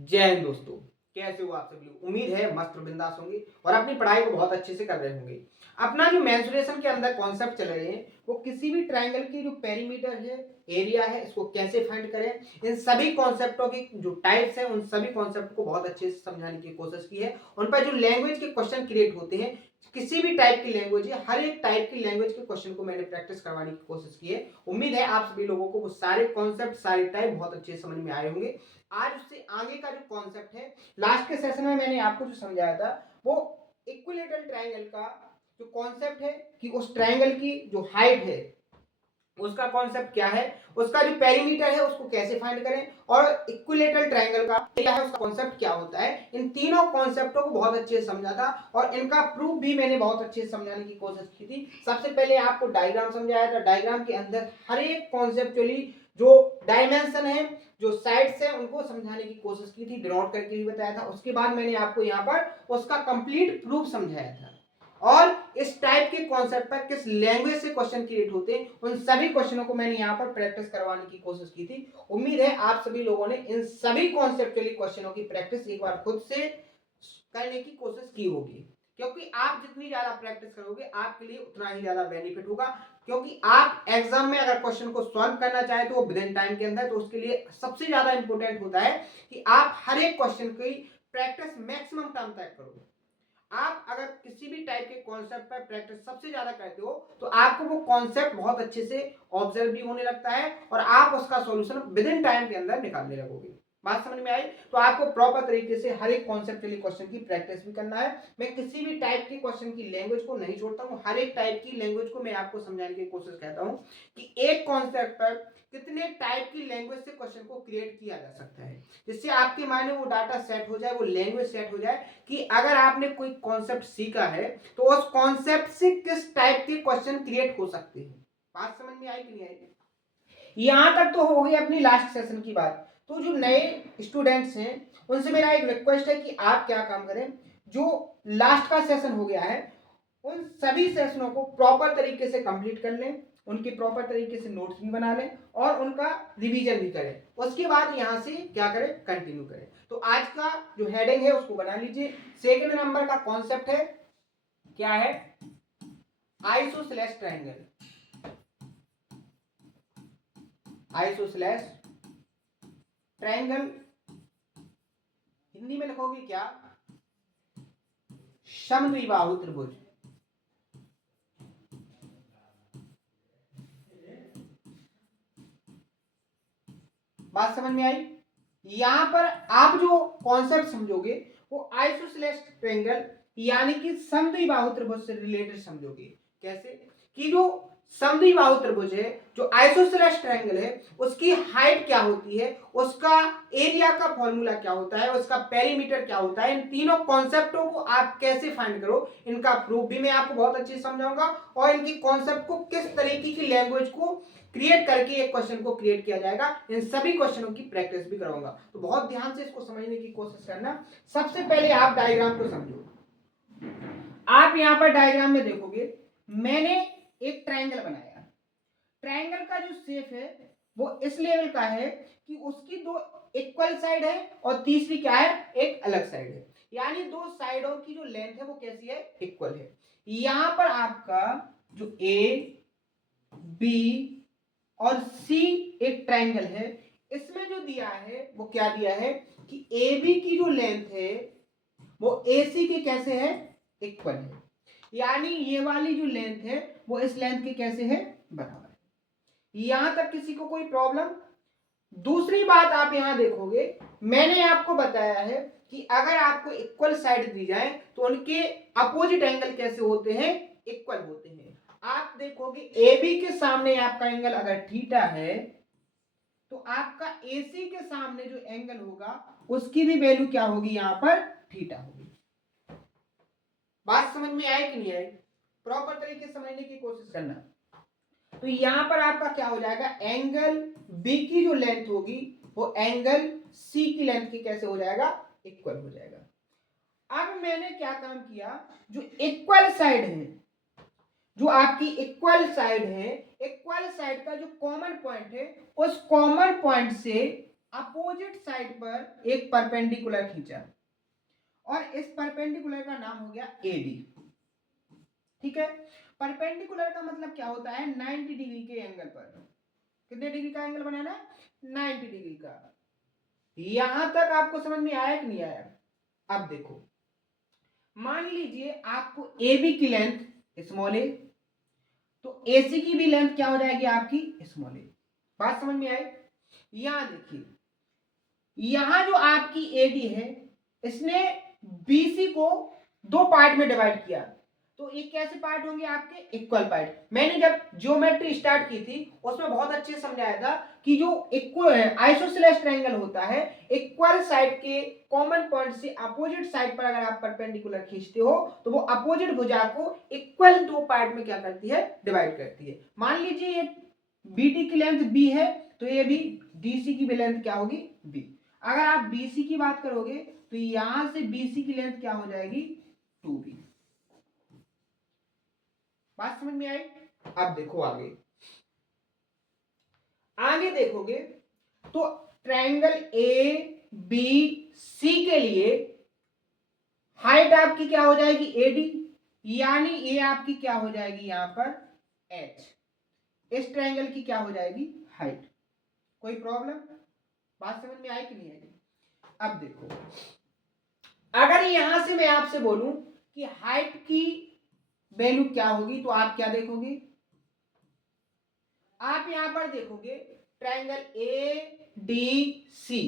जय हिंद दोस्तों। कैसे हो आप सभी लोग? उम्मीद है मस्त और बिंदास होंगे और अपनी पढ़ाई को बहुत अच्छे से कर रहे होंगे। अपना जो मेंसुरेशन के अंदर कॉन्सेप्ट चल रहे हैं वो किसी भी ट्रायंगल की जो पेरीमीटर है, एरिया है, इसको कैसे फाइंड करें, इन सभी कॉन्सेप्टों की जो टाइप्स हैं उन सभी कॉन्सेप्ट को बहुत अच्छे से समझाने की कोशिश की है। उन पर जो लैंग्वेज के क्वेश्चन क्रिएट होते हैं, किसी भी टाइप की लैंग्वेज है, हर एक टाइप की लैंग्वेज के क्वेश्चन को मैंने प्रैक्टिस करवाने की कोशिश की है। उम्मीद है आप सभी लोगों को वो सारे कॉन्सेप्ट, सारे टाइप बहुत अच्छे से समझ में आए होंगे। आज उससे आगे का जो कॉन्सेप्ट है, लास्ट के सेशन में मैंने आपको जो समझाया था वो इक्विलेटरल ट्रायंगल का जो कॉन्सेप्ट है कि उस ट्रायंगल की जो हाइट है उसका कॉन्सेप्ट क्या है, उसका जो पेरीमीटर है उसको कैसे फाइंड करें, और इक्विलेटरल ट्रायंगल का क्या है, उसका कॉन्सेप्ट क्या होता है। इन तीनों कॉन्सेप्टों को बहुत अच्छे से समझा था और इनका प्रूफ भी मैंने बहुत अच्छे से समझाने की कोशिश की थी। सबसे पहले आपको डायग्राम समझाया था, डायग्राम के अंदर हर एक कॉन्सेप्चुअली जो डायमेंशन है, जो साइड्स है, उनको समझाने की कोशिश की थी, डिनोट करके भी बताया था। उसके बाद मैंने आपको यहाँ पर उसका कंप्लीट प्रूफ समझाया था और इस टाइप के कॉन्सेप्ट पर किस लैंग्वेज से क्वेश्चन क्रिएट होते हैं उन सभी क्वेश्चनों को मैंने यहाँ पर प्रैक्टिस करवाने की कोशिश की थी। उम्मीद है आप सभी लोगों ने इन सभी कॉन्सेप्चुअली क्वेश्चनों की प्रैक्टिस एक बार खुद से करने की कोशिश की होगी, क्योंकि आप जितनी ज्यादा प्रैक्टिस करोगे आपके लिए उतना ही ज्यादा बेनिफिट होगा। क्योंकि आप एग्जाम में अगर क्वेश्चन को सॉल्व करना चाहे तो वो विद इन टाइम के अंदर, तो उसके लिए सबसे ज्यादा इंपॉर्टेंट होता है कि आप हर एक क्वेश्चन की प्रैक्टिस मैक्सिमम टाइम तक करो। आप अगर किसी भी टाइप के कॉन्सेप्ट पर प्रैक्टिस सबसे ज्यादा करते हो तो आपको वो कॉन्सेप्ट बहुत अच्छे से ऑब्जर्व भी होने लगता है और आप उसका सॉल्यूशन विद इन टाइम के अंदर निकालने लगोगे। बात समझ में आई? तो आपको प्रॉपर तरीके से हर एक कॉन्सेप्चुअली क्वेश्चन की प्रैक्टिस भी करना है। मैं किसी भी टाइप के क्वेश्चन की लैंग्वेज को नहीं छोड़ता हूँ, हर एक टाइप की लैंग्वेज को मैं आपको समझाने की कोशिश करता हूँ कि एक कॉन्सेप्ट पर कितने टाइप की लैंग्वेज से क्वेश्चन को क्रिएट किया जा सकता है, जिससे आपके माइंड में वो डाटा सेट हो जाए, वो लैंग्वेज सेट हो जाए कि अगर आपने कोई कॉन्सेप्ट सीखा है तो उस कॉन्सेप्ट से किस टाइप के क्वेश्चन क्रिएट हो सकते हैं। बात समझ में आई कि नहीं आई? यहां तक तो हो गई अपनी लास्ट सेशन की बात। तो जो नए स्टूडेंट्स हैं उनसे मेरा एक रिक्वेस्ट है कि आप क्या काम करें, जो लास्ट का सेशन हो गया है उन सभी सेशनों को प्रॉपर तरीके से कंप्लीट कर लें, उनके प्रॉपर तरीके से नोट्स भी बना लें और उनका रिवीजन भी करें। उसके बाद यहां से क्या करें, कंटिन्यू करें। तो आज का जो हेडिंग है उसको बना लीजिए। सेकंड नंबर का कॉन्सेप्ट है, क्या है, isosceles triangle. Isosceles triangle Hindi में लिखोगे क्या, समद्विबाहु त्रिभुज। बात समझ में आई? यहां पर आप जो कॉन्सेप्ट समझोगे वो आइसोसेलेस ट्रायंगल यानी कि समद्विबाहु त्रिभुज से रिलेटेड समझोगे। कैसे कि जो समद्विबाहु त्रिभुज है, जो आइसोसेलेस ट्रायंगल है, उसकी हाइट क्या होती है, उसका एरिया का फॉर्मूला क्या होता है, उसका पेरीमीटर क्या होता है, इन तीनों कॉन्सेप्टों को आप कैसे फाइंड करो, इनका प्रूफ भी मैं आपको बहुत अच्छे से समझाऊंगा और इनकी कॉन्सेप्ट को किस तरीके की लैंग्वेज को क्रिएट करके एक क्वेश्चन को क्रिएट किया जाएगा, इन सभी क्वेश्चनों की प्रैक्टिस भी कराऊंगा। तो बहुत ध्यान से इसको समझने की कोशिश करना। सबसे पहले आप डायग्राम को समझो। आप यहां पर डायग्राम में देखोगे मैंने एक ट्रायंगल बनाया। ट्रायंगल का जो शेप है वो इस लेवल का है कि उसकी दो इक्वल साइड है और तीसरी क्या है, एक अलग साइड है। यानी दो साइडों की जो लेंथ है वो कैसी है, इक्वल है। यहां पर आपका जो ए बी और सी एक ट्रायंगल है, इसमें जो दिया है वो क्या दिया है कि ए बी की जो लेंथ है वो ए सी के कैसे है, इक्वल है। यानी ये वाली जो लेंथ है वो इस लेंथ के कैसे है, बराबर है। यहां तक किसी को कोई प्रॉब्लम? दूसरी बात आप यहां देखोगे, मैंने आपको बताया है कि अगर आपको इक्वल साइड दी जाए तो उनके अपोजिट एंगल कैसे होते हैं, इक्वल होते हैं। आप देखोगे ए बी के सामने आपका एंगल अगर थीटा है तो आपका AC के सामने जो एंगल होगा उसकी भी वैल्यू क्या होगी, यहां पर थीटा होगी। बात समझ में आई कि नहीं आई? प्रॉपर तरीके से समझने की कोशिश करना। तो यहां पर आपका क्या हो जाएगा, एंगल B की जो लेंथ होगी वो एंगल C की लेंथ की कैसे हो जाएगा, इक्वल हो जाएगा। अब मैंने क्या काम किया, जो इक्वल साइड है, जो आपकी इक्वल साइड है, इक्वल साइड का जो कॉमन पॉइंट है उस कॉमन पॉइंट से अपोजिट साइड पर एक परपेंडिकुलर खींचा और इस परपेंडिकुलर का नाम हो गया एडी। ठीक है, परपेंडिकुलर का मतलब क्या होता है, 90 डिग्री के एंगल पर। कितने डिग्री का एंगल बनाना है, 90 डिग्री का। यहां तक आपको समझ में आया कि नहीं आया? अब देखो, मान लीजिए आपको ए बी की लेंथ स्मॉल ए, तो एसी की भी लेंथ क्या हो जाएगी आपकी, स्मॉल ए। बात समझ में आई? यहां देखिए, यहां जो आपकी एडी है इसने बीसी को दो पार्ट में डिवाइड किया, तो ये कैसे पार्ट होंगे आपके, इक्वल पार्ट। मैंने जब ज्योमेट्री स्टार्ट की थी उसमें बहुत अच्छे से समझाया था कि जो इक्वल आइसोसेलेस ट्रायंगल होता है, इक्वल साइड के कॉमन पॉइंट से अपोजिट साइड पर अगर आप परपेंडिकुलर खींचते हो तो वो अपोजिट भुजा को इक्वल दो पार्ट में क्या करती है, डिवाइड करती है। मान लीजिए ये बीडी की लेंथ बी है, तो ये भी डीसी की भी लेंथ क्या होगी, बी। अगर आप बीसी की बात करोगे तो यहां से बीसी की लेंथ क्या हो जाएगी, 2b। बात समझ में आई? अब देखो आगे, आगे देखोगे तो ट्रायंगल ए बी सी के लिए हाइट आपकी क्या हो जाएगी, एडी, यानी ए आपकी क्या हो जाएगी यहां पर एच। इस ट्रायंगल की क्या हो जाएगी, हाइट। कोई प्रॉब्लम? बात समझ में आई कि नहीं आई? अब देखो, अगर यहां से मैं आपसे बोलूं कि हाइट की वैल्यू क्या होगी, तो आप क्या देखोगे, आप यहां पर देखोगे ट्रायंगल ए डी सी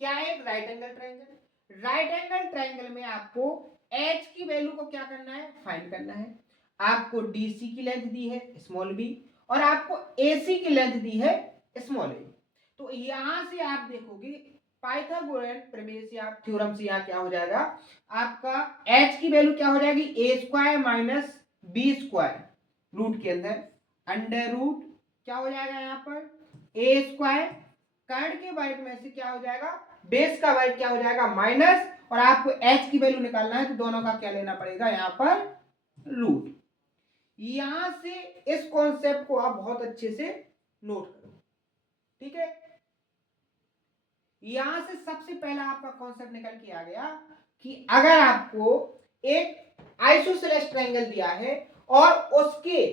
क्या है, एक right angle triangle. Right angle triangle में आपको एच की वैल्यू को क्या करना है, फाइंड करना है। आपको डीसी की लेंथ दी है स्मॉल बी और आपको एसी की लेंथ दी है स्मॉल ए। तो यहां से आप देखोगे पाइथागोरन प्रमेय से, आप थ्योरम से यहाँ क्या हो जाएगा, आपका h की वैल्यू क्या हो जाएगी, A square minus B square root के अंदर अंडर रूट क्या हो जाएगा यहाँ पर ए स्क्वायर, कर्ण के वर्ग में से क्या हो जाएगा, बेस का वर्ग क्या हो जाएगा माइनस, और आपको h की वैल्यू निकालना है तो दोनों का क्या लेना पड़ेगा यहाँ पर, रूट। यहां से इस कॉन्सेप्ट को आप बहुत अच्छे से नोट करो। ठीक है, यहां से सबसे पहला आपका कॉन्सेप्ट निकल के आ गया कि अगर आपको एक आइसोसेलेस ट्रायंगल दिया है और उसके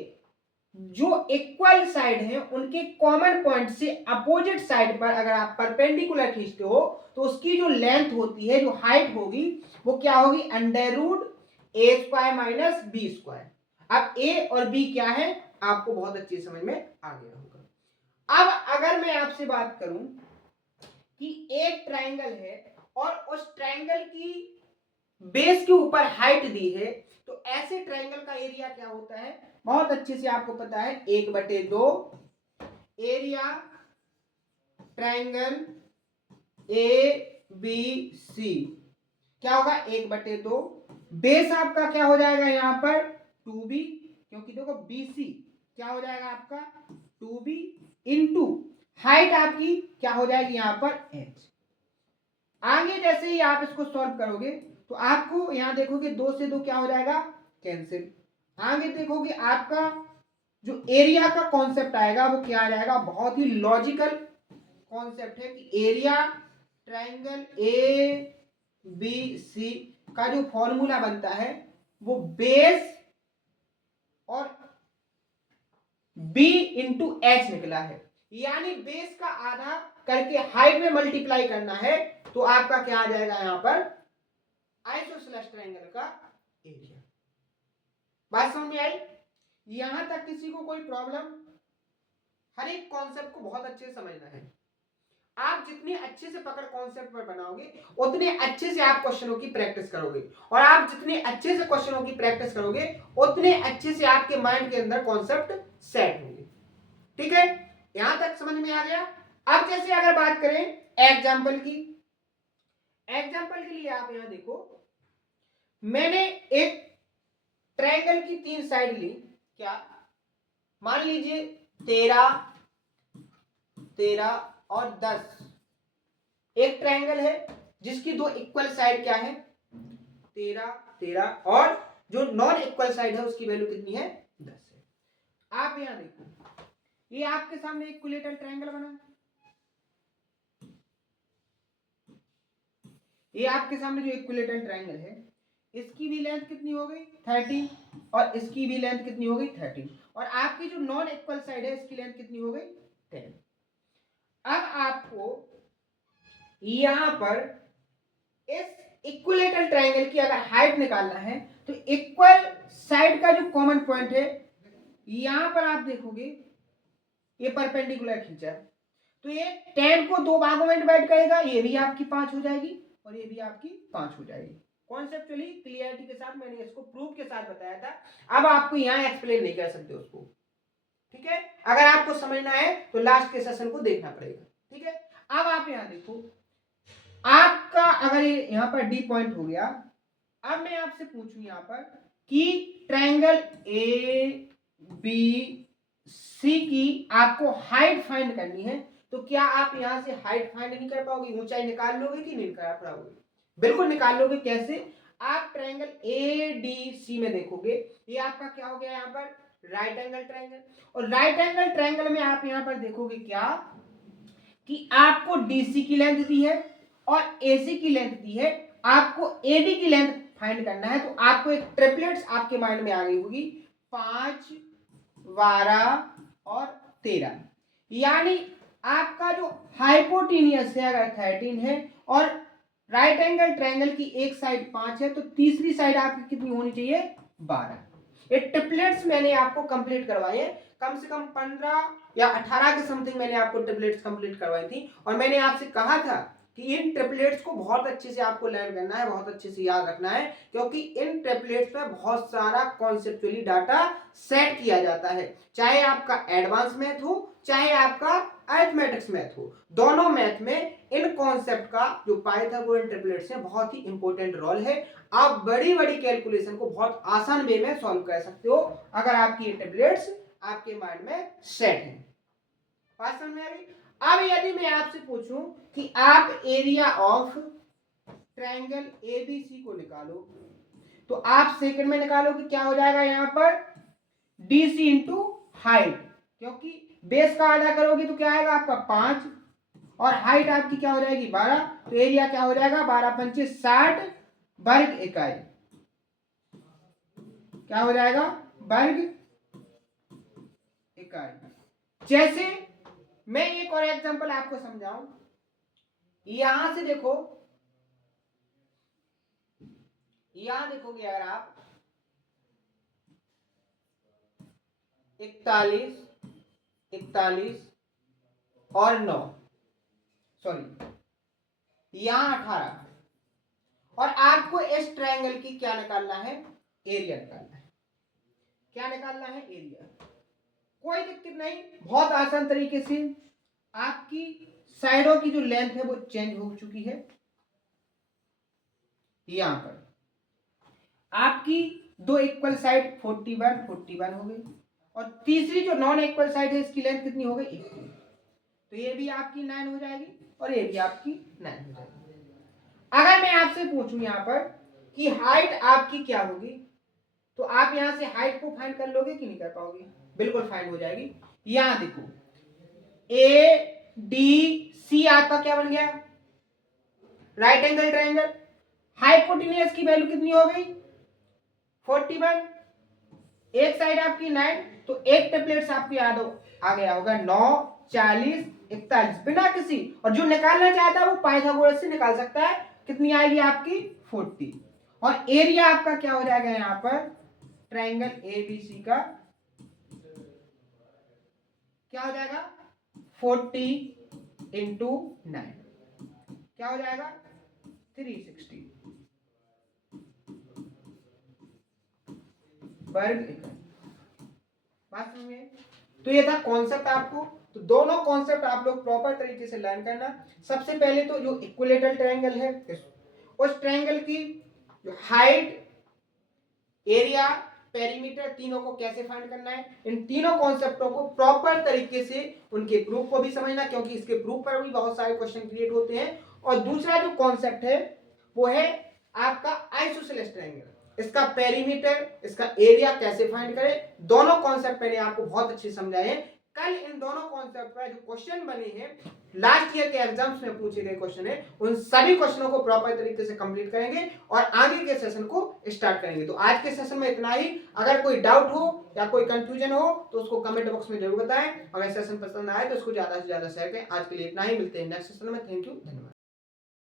जो इक्वल साइड है उनके कॉमन पॉइंट से अपोजिट साइड पर अगर आप परपेंडिकुलर खींचते हो तो उसकी जो लेंथ होती है, जो हाइट होगी, वो क्या होगी, अंडर रूट ए स्क्वायर माइनस बी स्क्वायर। अब ए और बी क्या है आपको बहुत अच्छी समझ में आ गया होगा। अब अगर मैं आपसे बात करूं कि एक ट्रायंगल है और उस ट्रायंगल की बेस के ऊपर हाइट दी है, तो ऐसे ट्रायंगल का एरिया क्या होता है, बहुत अच्छे से आपको पता है, 1/2 area triangle A B C क्या होगा, 1/2। बेस आपका क्या हो जाएगा यहाँ पर 2b, क्योंकि देखो BC क्या हो जाएगा आपका 2b इंटू हाइट आपकी क्या हो जाएगी यहाँ पर h। आगे जैसे ही आप इसको सॉल्व करोगे तो आपको यहां देखोगे 2 से 2 क्या हो जाएगा, कैंसिल। आगे देखोगे आपका जो एरिया का कॉन्सेप्ट आएगा वो क्या आ जाएगा, बहुत ही लॉजिकल कॉन्सेप्ट है कि area triangle A B C का जो फॉर्मूला बनता है वो बेस और b इंटू एच निकला है, यानी बेस का आधा करके हाइट में मल्टीप्लाई करना है तो आपका क्या आ जाएगा यहां पर आइसोसेलेस ट्रायंगल का एरिया। बात समझ में आई? यहां तक किसी को कोई प्रॉब्लम? हर एक कॉन्सेप्ट को बहुत अच्छे से समझना है। आप जितने अच्छे से पकड़ कॉन्सेप्ट पर बनाओगे उतने अच्छे से आप क्वेश्चनों की प्रैक्टिस करोगे, और आप जितने अच्छे से क्वेश्चनों की प्रैक्टिस करोगे उतने अच्छे से आपके माइंड के अंदर कॉन्सेप्ट सेट होंगे। ठीक है, यहां तक समझ में आ गया? अब जैसे अगर बात करें एग्जाम्पल की, एग्जाम्पल के लिए आप यहां देखो, मैंने एक ट्रायंगल की 3 साइड ली, क्या मान लीजिए 13 13 और 10 एक ट्रायंगल है जिसकी दो इक्वल साइड क्या है 13 13, और जो नॉन इक्वल साइड है उसकी वैल्यू कितनी है 10 है। आप यहां देखो, ये आपके सामने एक इक्विलेटरल ट्रायंगल बना, ये आपके सामने जो इक्विलेटरल ट्रायंगल है, इसकी भी लेंथ कितनी हो गई 13 और इसकी भी लेंथ कितनी हो गई 13 और आपकी जो नॉन इक्वल साइड है इसकी लेंथ कितनी हो गई 10। अब आपको यहां पर इस इक्विलेटरल ट्रायंगल की अगर हाइट निकालना है तो इक्वल साइड का जो कॉमन पॉइंट है यहां पर आप देखोगे ये परपेंडिकुलर खींचा, तो ये 10 को दो भागों में डिवाइड करेगा, ये भी आपकी 5 हो जाएगी और ये भी आपकी 5 हो जाएगी। कॉन्सेप्चुअली क्लियरिटी के साथ मैंने इसको प्रूफ के साथ बताया था, अब आपको यहाँ एक्सप्लेन नहीं कर सकते उसको, ठीक है। अगर आपको समझना है तो लास्ट के सेशन को देखना पड़ेगा, ठीक है। अब आप यहाँ देखो, आपका अगर यहाँ पर डी पॉइंट हो गया, अब मैं आपसे पूछूं यहाँ पर कि ट्रायंगल ए बी सी की आपको हाइट फाइंड करनी है, तो क्या आप यहां से हाइट फाइंड नहीं कर पाओगे, ऊंचाई निकाल लोगे कि नहीं निकाल पाओगे? बिल्कुल निकाल लोगे। कैसे? आप ट्रायंगल ए डी सी में देखोगे, ये आपका क्या हो गया यहाँ पर राइट एंगल ट्रायंगल, और राइट एंगल ट्रायंगल में आप यहाँ पर देखोगे क्या कि आपको डीसी की लेंथ दी है और एसी की लेंथ दी है, आपको एडी की लेंथ फाइंड करना है, तो आपको एक ट्रिपलेट्स आपके माइंड में आ गई होगी 5, 12 और 13, यानी आपका जो हाइपोटेनियस है अगर 13 है और राइट एंगल ट्रायंगल की एक साइड 5 है, तो तीसरी साइड आपकी कितनी होनी चाहिए 12। ये ट्रिपलेट्स मैंने आपको कंप्लीट करवाए हैं, कम से कम 15 या 18 के समथिंग मैंने आपको ट्रिपलेट्स कंप्लीट करवाई थी, और मैंने आपसे कहा था कि इन ट्रिपलेट्स को बहुत अच्छे से आपको लर्न करना है, बहुत अच्छे से याद रखना है, क्योंकि इन ट्रिपलेट्स में बहुत सारा कॉन्सेप्चुअली डाटा सेट किया जाता है, चाहे आपका एडवांस मैथ हो चाहे आपका अरिथमेटिक्स मैथ हो, दोनों मैथ में इन कॉन्सेप्ट का जो पाइथागोरन ट्रिपलेट्स है बहुत ही इंपॉर्टेंट रोल है। आप बड़ी बड़ी कैलकुलेशन को बहुत आसान वे में सॉल्व कर सकते हो अगर आपकी ये ट्रिपलेट्स आपके माइंड में सेट है। बात समझ में आ गई? अब यदि मैं आपसे पूछूं कि आप एरिया ऑफ ट्रायंगल एबीसी को निकालो, तो आप सेकंड में निकालोगे, क्या हो जाएगा यहाँ पर डीसी इंटू हाइट, क्योंकि बेस का आधा करोगे तो क्या आएगा आपका 5 और हाइट आपकी क्या हो जाएगी 12, तो एरिया क्या हो जाएगा 12 पंचे 60 वर्ग इकाई, क्या हो जाएगा वर्ग इकाई। जैसे मैं एक और एग्जांपल आपको समझाऊं, यहां से देखो, यहां देखोगे अगर आप 41, 41 और 9, सॉरी यहां 18, और आपको इस ट्रायंगल की क्या निकालना है एरिया निकालना है। क्या निकालना है एरिया, कोई दिक्कत नहीं, बहुत आसान तरीके से आपकी साइडों की जो लेंथ है वो चेंज हो चुकी है। यहां पर आपकी दो इक्वल साइड 41 41 हो गई, और तीसरी जो नॉन इक्वल साइड है इसकी लेंथ कितनी हो गई 18, तो ये भी आपकी 9 हो जाएगी और ये भी आपकी 9 हो जाएगी। अगर मैं आपसे पूछूं यहाँ पर कि हाइट आपकी क्या होगी, तो आप यहां से हाइट को फाइंड कर लोगे कि नहीं कर पाओगे? बिल्कुल फाइंड हो जाएगी। यहां देखो ए डी सी आपका क्या बन गया राइट एंगल ट्रायंगल, हाइपोटेनियस की वैल्यू कितनी हो गई 41, एक साइड आपकी 9, तो एक ट्रिपलेट्स आपकी आ गया होगा 9, 40, 41 बिना किसी, और जो निकालना चाहता है वो पाइथागोरस से निकाल सकता है, कितनी आएगी आपकी 40, और एरिया आपका क्या हो जाएगा यहाँ पर ट्रायंगल एबीसी का क्या हो जाएगा 40 इंटू 9, क्या हो जाएगा 360 वर्ग इकाई। बात समझ में? तो ये था कॉन्सेप्ट आपको, तो दोनों कॉन्सेप्ट आप लोग प्रॉपर तरीके से लर्न करना। सबसे पहले तो जो इक्विलेटरल ट्रायंगल है उस ट्रायंगल की जो हाइट, एरिया, पेरीमीटर, तीनों को कैसे फाइंड करना है, इन तीनों कॉन्सेप्टों को प्रॉपर तरीके से उनके प्रूफ को भी समझना, क्योंकि इसके प्रूफ पर भी बहुत सारे क्वेश्चन क्रिएट होते हैं। और दूसरा जो कॉन्सेप्ट है वो है आपका आइसोसेलेस ट्रायंगल, इसका पेरीमीटर, इसका एरिया कैसे फाइंड करें, दोनों कॉन्सेप्ट मैंने आपको बहुत अच्छे समझाए हैं। कल इन दोनों कॉन्सेप्ट पर जो क्वेश्चन बने हैं लास्ट ईयर के एग्जाम्स में पूछे गए क्वेश्चन है, उन सभी क्वेश्चनों को प्रॉपर तरीके से कंप्लीट करेंगे और आगे के सेशन को स्टार्ट करेंगे। तो आज के सेशन में इतना ही। अगर कोई डाउट हो या कोई कंफ्यूजन हो तो उसको कमेंट बॉक्स में जरूर बताएं। अगर सेशन पसंद आए तो उसको ज्यादा से ज्यादा शेयर करें। आज के लिए इतना ही, मिलते हैं नेक्स्ट सेशन में। थैंक यू, धन्यवाद।